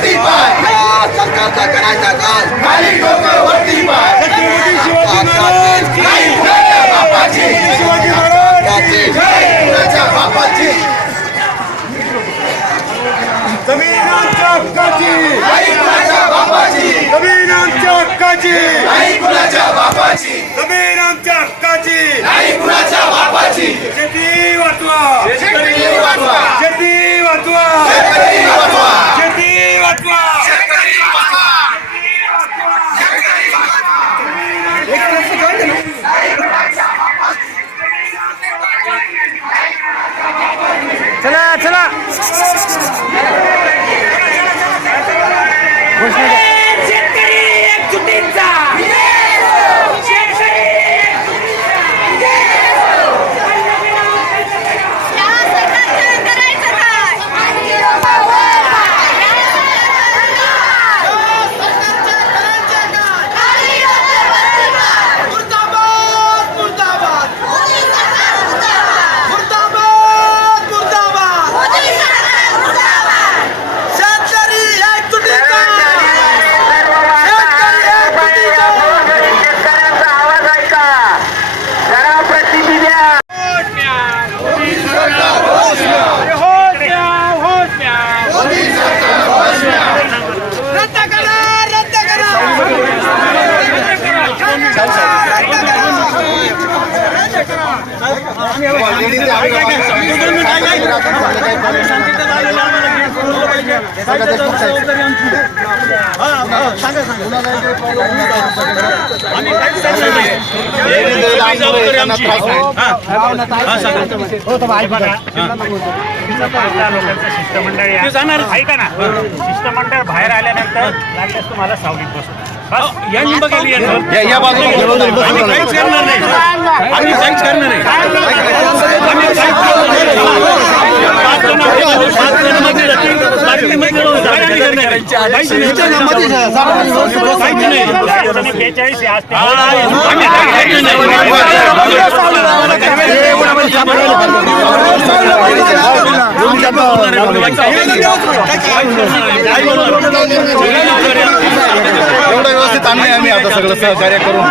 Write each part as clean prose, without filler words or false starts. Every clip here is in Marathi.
वरती पाय सरकारचा करायचा काल खाली डोकं वरती पाय छत्रपती शिवाजी महाराज की जय बापाची शिवाजी महाराज की जय कुणाच्या बापाची जमीन आमच्या हक्काची आई कुणाच्या बापाची जमीन आमच्या हक्काची आई कुणाच्या बापाची जमीन आमच्या हक्काची आई कुणाच्या बापाची शेती वाचवा शेतकरी वाचवा शेती वाचवा शेतकरी वाचवा शेती वाचवा शेतकरी वाचवा शेतकरी वाचवा चला चला शेतकरी एकजुटीचा शिष्टमंडळ ऐका ना शिष्टमंडळ बाहेर आल्यानंतर लागल्यास तुम्हाला सावलीत बसू बस या काहीच करणार नाही आम्ही काहीच करणार नाही एवढं व्यवस्थित आणलंय आम्ही आता सगळं सहकार्य करून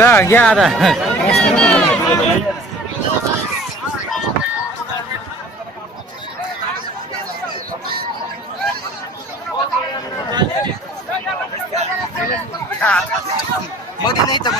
घ्या आता. मोदी नाही तर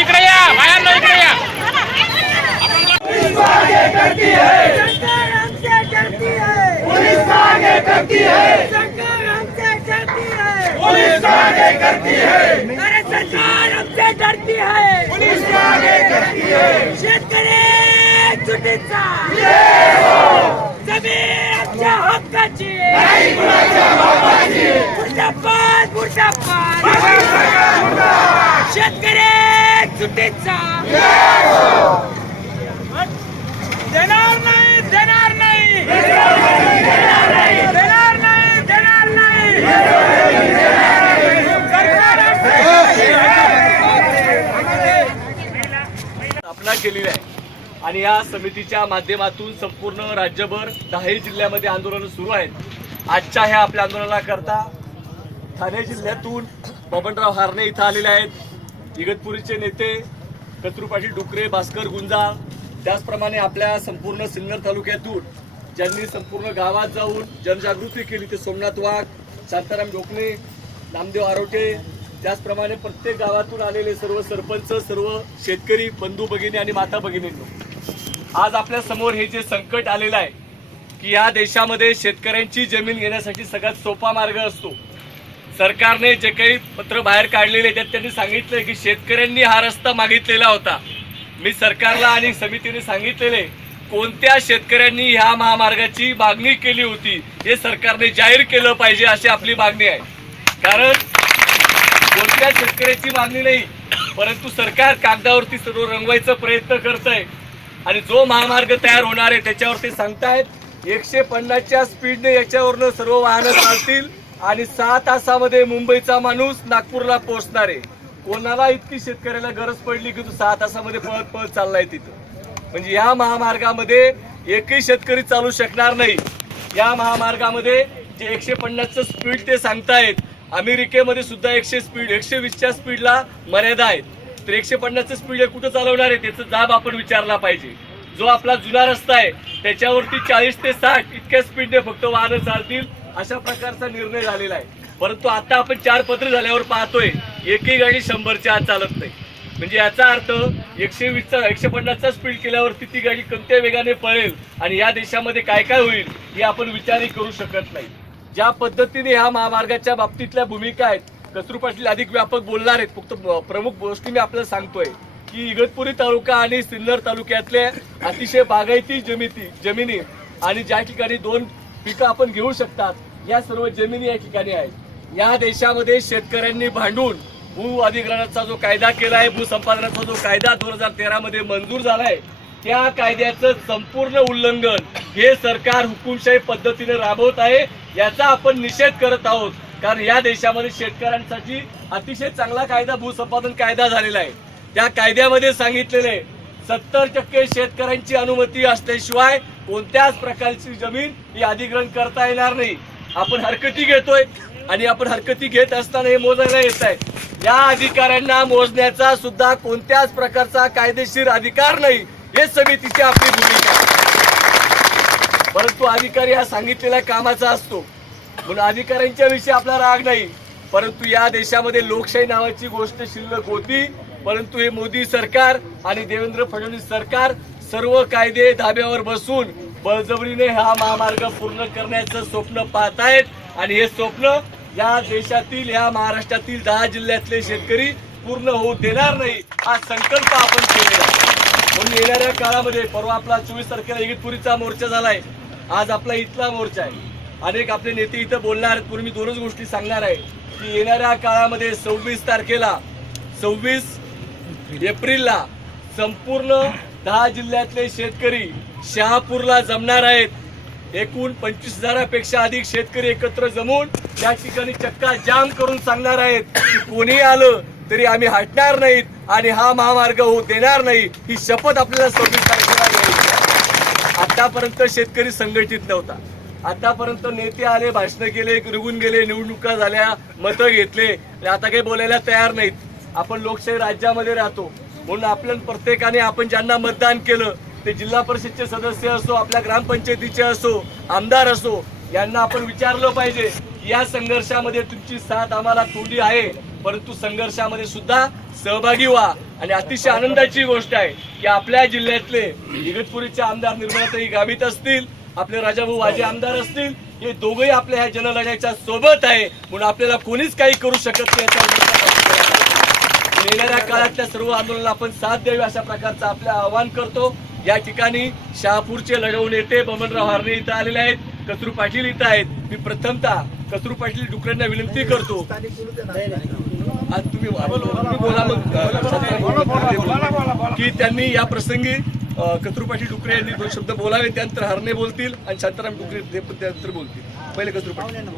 इकडे या बायांना, इकडे या. पुलिस आगे करती है, सरकार हमसे डरती है, पुलिस आगे करती है, सरकार हमसे डरती है, पुलिस आगे करती है, अरे सरकार हमसे डरती है, पुलिस आगे करती है. शेतकरी चुकीचा जमीन आमच्या हक्काची नाही कुणाच्या बापाची. मुर्दाबाद मुर्दाबाद शेतकरी चुकीचा देणार नाही देणार नाही देणार नाही देणार नाही देणार नाही स्थापना केलेली आहे आणि या समितीच्या माध्यमातून संपूर्ण राज्यभर 10 जिल्ह्यामध्ये आंदोलन सुरू आहेत. आजच्या ह्या आपल्या आंदोलनाकरता ठाणे जिल्ह्यातून बबनराव हारणे इथं आलेले आहेत. इगतपुरीचे नेते कचरू पाटील डुकरे, भास्कर गुंजाळ, त्याचप्रमाणे आपल्या संपूर्ण सिन्नर तालुक्यातून ज्यांनी संपूर्ण गावात जाऊन जनजागृती केली ते सोमनाथ वाघ, शांताराम डोकणे, नामदेव आरोटे, त्याचप्रमाणे प्रत्येक गावातून आलेले सर्व सरपंच, सर्व शेतकरी बंधू भगिनी आणि माता भगिनींनो, आज आपल्या समोर हे जे संकट आलेलं आहे की या देशामध्ये शेतकऱ्यांची जमीन घेण्यासाठी सगळ्यात सोपा मार्ग असतो. सरकारने जे काही पत्र बाहेर काढलेले त्यात त्यांनी सांगितलं की शेतकऱ्यांनी हा रस्ता मागितलेला होता. मी सरकारला आणि समितीने सांगितलेले कोणत्या शेतकऱ्यांनी ह्या महामार्गाची मागणी केली होती हे सरकारने जाहीर केलं पाहिजे अशी आपली मागणी आहे. कारण कोणत्या शेतकऱ्याची मागणी नाही, परंतु सरकार कागदावरती सर्व रंगवायचा प्रयत्न करत आहे आणि जो महामार्ग तयार होणार आहे त्याच्यावर ते सांगतायत 150च्या स्पीडने याच्यावरनं सर्व वाहनं चालतील आणि 6 तासामध्ये मुंबईचा माणूस नागपूरला पोहोचणार आहे. कोणाला इतकी शेतकऱ्याला गरज पडली की तू 6 तासामध्ये पळत पळत चाललाय तिथं. म्हणजे या महामार्गामध्ये एकही शेतकरी चालू शकणार नाही. या महामार्गामध्ये जे 150चं स्पीड ते सांगतायत, अमेरिकेमध्ये सुद्धा 120च्या स्पीडला मर्यादा आहेत. तर 150चं स्पीड कुठं चालवणार आहे त्याचा जाब आपण विचारला पाहिजे. जो आपला जुना रस्ता आहे त्याच्यावरती 40 ते 60 इतक्या स्पीडने फक्त वाहनं चालतील अशा प्रकारचा निर्णय झालेला आहे. परंतु आता आपण 4 पत्र झाल्यावर पाहतोय एकही गाडी 100च्या आत चालत नाही. म्हणजे याचा अर्थ 150चा स्पीड केल्यावरती ती गाडी कोणत्या वेगाने पळेल आणि या देशामध्ये काय काय होईल हे आपण विचारही करू शकत नाही. ज्या पद्धतीने ह्या महामार्गाच्या बाबतीतल्या भूमिका आहेत, कचरू पाटील अधिक व्यापक बोलणार आहेत. फक्त प्रमुख गोष्टी मी आपल्याला सांगतोय की इगतपुरी तालुका आणि सिन्नर तालुक्यातल्या अतिशय बागायती जमिनी आणि ज्या ठिकाणी 2 पिकं आपण घेऊ शकतात या सर्व जमिनी या ठिकाणी आहेत. या देशामध्ये शेतकऱ्यांनी भांडून भू अधिग्रहणाचा जो कायदा केलाय, भूसंपादनाचा जो कायदा 2013 मध्ये मंजूर झालाय, त्या कायद्याचं संपूर्ण उल्लंघन हे सरकार हुकुमशाही पद्धतीने राबवत आहे. याचा आपण निषेध करत आहोत. कारण या देशामध्ये शेतकऱ्यांसाठी अतिशय चांगला कायदा भूसंपादन कायदा झालेला आहे. त्या कायद्यामध्ये सांगितलेले 70% शेतकऱ्यांची अनुमती असल्याशिवाय कोणत्याच प्रकारची जमीन ही अधिग्रहण करता येणार नाही. आपण हरकती घेतोय आणि आपण हरकती घेत असताना हे मोजायला येत आहे. या अधिकाऱ्यांना मोजण्याचा सुद्धा कोणत्याच प्रकारचा कायदेशीर अधिकार नाही हे समितीची आपली भूमिका आहे. परंतु अधिकारी हा सांगितलेल्या कामाचा असतो म्हणून अधिकाऱ्यांच्या विषयी आपला राग नाही. परंतु या देशामध्ये लोकशाही नावाची गोष्ट शिल्लक होती, परंतु हे मोदी सरकार आणि देवेंद्र फडणवीस सरकार सर्व कायदे धाब्यावर बसून बळजबरीने हा महामार्ग पूर्ण करण्याचं स्वप्न पाहतायत आणि हे स्वप्न या देशातील या महाराष्ट्रातील 10 जिल्ह्यातले शेतकरी पूर्ण होऊ देणार नाही हा संकल्प आपण केलेला आहे। म्हणून येणाऱ्या काळामध्ये परवा आपला 24 तारखेला इगतपुरीचा मोर्चा झालाय, आज आपला इथला मोर्चा आहे। अनेक आपले नेते इथं बोलणार आहेत, पूर्वी मी 2च गोष्टी सांगणार आहे की येणाऱ्या काळामध्ये 26 तारखेला 26 एप्रिलला संपूर्ण 10 जिल्ह्यातले शेतकरी शहापूरला जमणार आहेत। एकूण 25,000पेक्षा अधिक शेतकरी एकत्र जमून या ठिकाणी चक्का जाम करून सांगणार आहेत की कोणी आलं तरी आम्ही हटणार नाहीत आणि हा महामार्ग होऊ देणार नाही, ही शपथ आपल्याला 26 तारखेला घ्यायची। आतापर्यंत शेतकरी संघटित नव्हता, आतापर्यंत नेते आले, भाषण केले, निघून गेले, निवडणुका झाल्या, मतं घेतले, आता काही बोलायला तयार नाहीत। आपण लोकशाही राज्यामध्ये राहतो म्हणून आपल्या प्रत्येकाने आपण ज्यांना मतदान केलं ते जिल्हा परिषदचे सदस्य असो, आपल्या ग्रामपंचायतीचे असो, आमदार असो, यांना आपण विचारलं पाहिजे या संघर्षामध्ये तुमची साथ आम्हाला थोडी आहे, परंतु संघर्षामध्ये सुद्धा सहभागी व्हा। आणि अतिशय आनंदाची गोष्ट आहे की आपल्या जिल्ह्यातले इगतपुरीचे आमदार निर्मलाताई गावित असतील, आपले राजाभाऊ वाजे आमदार असतील, हे दोघेही आपल्या ह्या जनलढ्याच्या सोबत आहे, म्हणून आपल्याला कोणीच काही करू शकत नाही। येणाऱ्या काळातल्या सर्व आंदोलनाला आपण साथ द्यावी अशा प्रकारचं आपलं आवाहन करतो। या ठिकाणी शहापूरचे लढवून नेते बबनराव हार्णे इथं आलेले आहेत, कचरू पाटील इथं आहेत। मी प्रथमतः कचरू पाटील डुकरेंना विनंती करतो, आज तुम्ही बोला मग की त्यांनी या प्रसंगी कचरू पाटील डुकरे यांनी 2 शब्द बोलावे, त्यानंतर हार्णे बोलतील आणि शांताराम डुकरे त्यानंतर बोलतील। पहिले कचरू पाटील।